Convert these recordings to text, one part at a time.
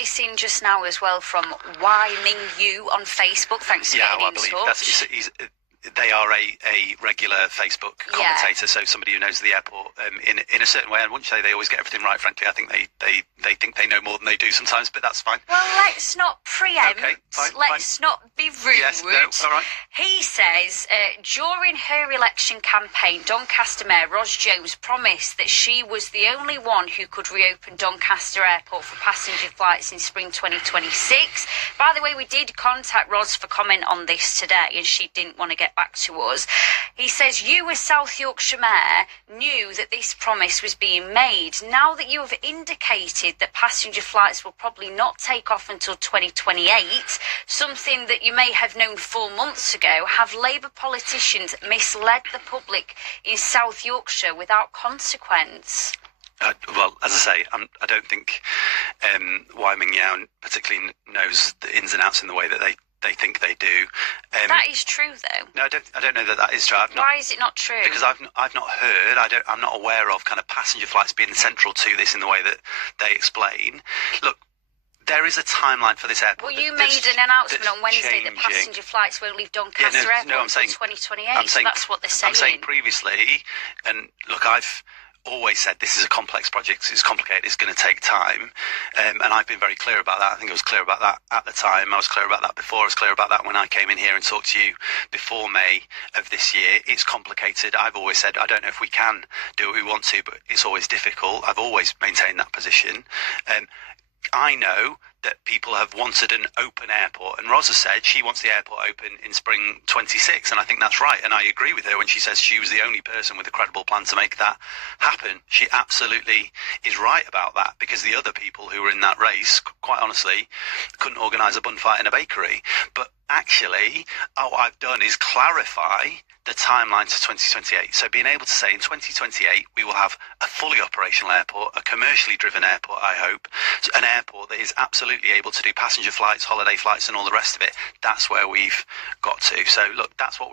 this in just now as well from Why Ming Yu on Facebook. Thanks for getting in touch. They are a regular Facebook commentator, so somebody who knows the airport in a certain way. And wouldn't say they always get everything right, frankly. I think they think they know more than they do sometimes, but that's fine. Well, let's not preempt. Okay, fine, let's not be rude. Yes, no, all right. He says, during her election campaign, Doncaster Mayor Ros Jones promised that she was the only one who could reopen Doncaster Airport for passenger flights in spring 2026. By the way, we did contact Ros for comment on this today, and she didn't want to get back to us. He says, you as South Yorkshire Mayor knew that this promise was being made. Now that you have indicated that passenger flights will probably not take off until 2028, something that you may have known 4 months ago, have Labour politicians misled the public in South Yorkshire without consequence? Well, as I say, I don't think Wai Ming Yao particularly knows the ins and outs in the way that they think they do. That is true, though. No, I don't know that is true. Why is it not true? Because I've not heard. I'm not aware of kind of passenger flights being central to this in the way that they explain. Look, there is a timeline for this airport. Well, you made an announcement on Wednesday that passenger flights won't leave Doncaster Airport until 2028. So that's what they're saying. I'm saying previously, and look, I've always said this is a complex project, it's complicated, it's going to take time, and I've been very clear about that. I think I was clear about that at the time, I was clear about that before, I was clear about that when I came in here and talked to you before May of this year. It's complicated. I've always said I don't know if we can do what we want to, but it's always difficult. I've always maintained that position. I know that people have wanted an open airport, and Rosa said she wants the airport open in spring 26, and I think that's right, and I agree with her when she says she was the only person with a credible plan to make that happen. She absolutely is right about that, because the other people who were in that race, quite honestly, couldn't organise a bun fight in a bakery. But actually, what I've done is clarify the timeline to 2028. So being able to say in 2028 we will have a fully operational airport, a commercially driven airport, I hope, an airport that is absolutely able to do passenger flights, holiday flights and all the rest of it. That's where we've got to. So look, that's what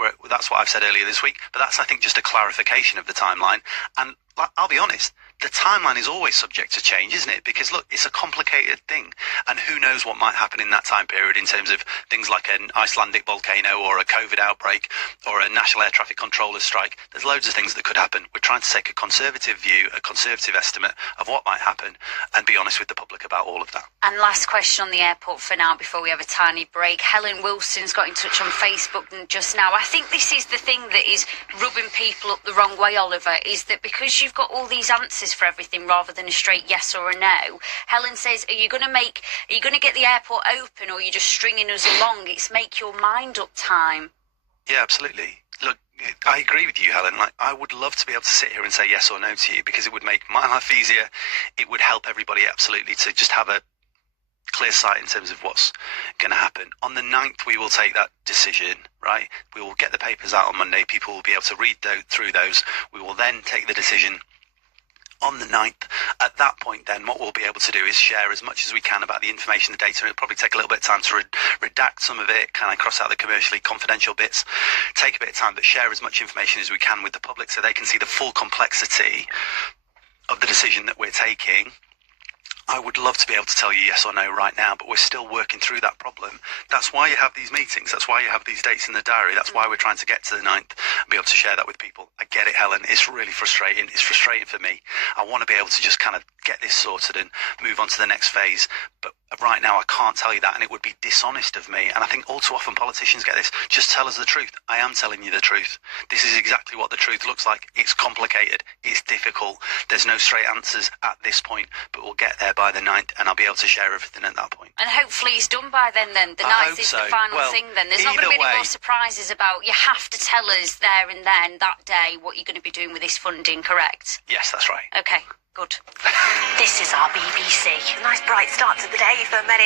I've said earlier this week, but that's, I think, just a clarification of the timeline. And I'll be honest, the timeline is always subject to change, isn't it? Because look, it's a complicated thing, and who knows what might happen in that time period in terms of things like an Icelandic volcano or a COVID outbreak or a national air traffic controllers strike. There's loads of things that could happen. We're trying to take a conservative view, a conservative estimate of what might happen, and be honest with the public about all of that. And last question on the airport for now, before we have a tiny break. Helen Wilson's got in touch on Facebook just now. I think this is the thing that is rubbing people up the wrong way, Oliver, is that because you've got all these answers for everything rather than a straight yes or a no. Helen says, are you going to get the airport open, or are you just stringing us along? It's make your mind up time. Yeah, absolutely. Look, I agree with you, Helen. I would love to be able to sit here and say yes or no to you, because it would make my life easier. It would help everybody absolutely to just have a clear sight in terms of what's going to happen. On the 9th, we will take that decision, right? We will get the papers out on Monday. People will be able to read through those. We will then take the decision on the 9th. At that point then, what we'll be able to do is share as much as we can about the information, the data. It'll probably take a little bit of time to redact some of it, kind of cross out the commercially confidential bits, take a bit of time, but share as much information as we can with the public so they can see the full complexity of the decision that we're taking. I would love to be able to tell you yes or no right now, but we're still working through that problem. That's why you have these meetings. That's why you have these dates in the diary. That's why we're trying to get to the 9th and be able to share that with people. I get it, Helen. It's really frustrating. It's frustrating for me. I want to be able to just kind of get this sorted and move on to the next phase. But right now, I can't tell you that, and it would be dishonest of me. And I think all too often politicians get this. Just tell us the truth. I am telling you the truth. This is exactly what the truth looks like. It's complicated. It's difficult. There's no straight answers at this point, but we'll get there by the 9th, and I'll be able to share everything at that point. And hopefully it's done by then. The 9th is the final thing then. There's not going to be any more surprises about, you have to tell us there and then, that day, what you're going to be doing with this funding, correct? Yes, that's right. Okay, good. This is our BBC. A nice bright start to the day for many of